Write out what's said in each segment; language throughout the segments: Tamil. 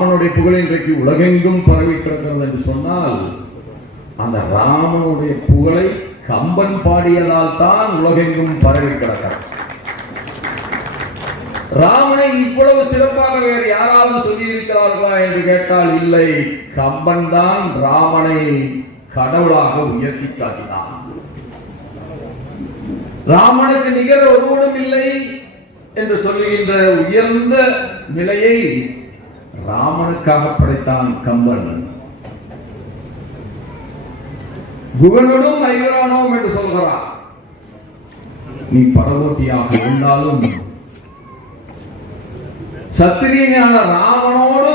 ராமனுடைய புகழ் இன்றைக்கு உலகெங்கும் பரவி கிடக்கிறது என்று சொன்னால் அந்த ராமனுடைய புகழை கம்பன் பாடியதால் தான் உலகெங்கும் பரவி கிடக்கிறார் ராமனை இவ்வளவு சிறப்பாக வேறு யாராவது சொல்லியிருக்கிறார்களா என்று கேட்டால் இல்லை. கம்பன் தான் ராமனை கடவுளாக உயர்த்தி காட்டினான் ராமனுக்கு நிகர் ஒருவனும் இல்லை என்று சொல்லுகின்ற உயர்ந்த நிலையை ராமனுக்காக படைத்தான் கம்பன் குகனுடும் ஐவரானோம் என்று சொல்கிறான் நீ படகோட்டியாக இருந்தாலும் சத்திரியனான ராமனோடு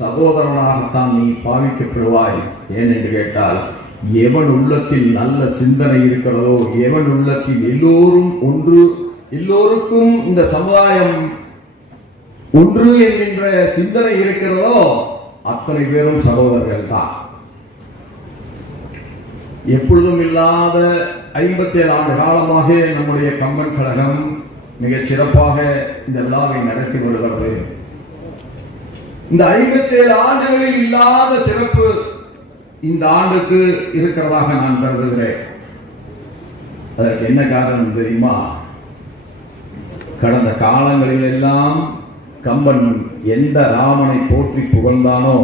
சகோதரனாகத்தான் நீ பாவிக்கப்படுவாய் ஏன் என்று கேட்டால் எவன் உள்ளத்தில் நல்ல சிந்தனை இருக்கிறதோ எவன் உள்ளத்தில் எல்லோரும் ஒன்று எல்லோருக்கும் இந்த சமுதாயம் ஒன்று என்கின்ற சிந்தனை இருக்கிறதோ அத்தனை பேரும் சகோதரர்கள் தான் எப்பொழுதும் இல்லாத ஐம்பத்தி ஏழு ஆண்டு காலமாக நம்முடைய கம்பன் கழகம் மிக சிறப்பாக இந்த விழாவை நடத்தி வருகிறது. இந்த ஐம்பத்தி ஏழு ஆண்டுகளில் இல்லாத சிறப்பு இந்த ஆண்டுக்கு இருக்கிறதாக நான் கருதுகிறேன். அதற்கு என்ன காரணம் தெரியுமா? கடந்த காலங்களில் எல்லாம் கம்பன் எந்த ராமனை போற்றி புகழ்ந்தானோ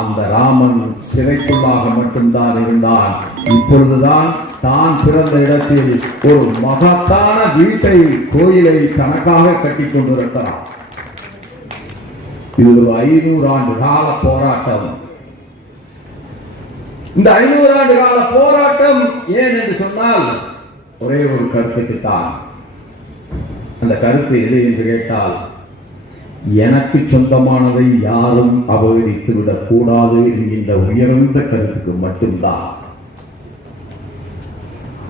அந்த ராமன் சிறைக்குள்ளாக மட்டும்தான் இருந்தான். இப்பொழுதுதான் தான் பிறந்த இடத்தில் ஒரு மகத்தான வீட்டை கோயிலை தனக்காக கட்டிக் கொண்டிருக்கிறான். இது ஒரு ஐநூறு ஆண்டு கால போராட்டம். இந்த ஐநூறு ஆண்டு கால போராட்டம் ஏன் என்று சொன்னால் ஒரே ஒரு கருத்துக்கு தான் அந்த கருத்து எது என்று கேட்டால் எனக்கு சொந்தமானதை யாரும் அபகரித்து விடக்கூடாது என்கின்ற உயர்ந்த கருத்துக்கு மட்டும்தான்.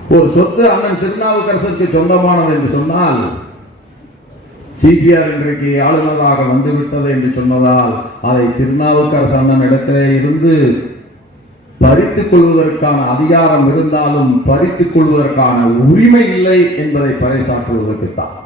ஒரு சொத்து அண்ணன் திருநாவுக்கரசுக்கு சொந்தமானது என்று சொன்னால் சிபிஆர் இன்றைக்கு ஆளுநராக வந்துவிட்டது என்று சொன்னதால் அதை திருநாவுக்கரசு அண்ணன் இடத்திலே இருந்து பறித்துக் கொள்வதற்கான அதிகாரம் இருந்தாலும் பறித்துக் கொள்வதற்கான உரிமை இல்லை என்பதை பறைசாற்றுவதற்குத்தான்.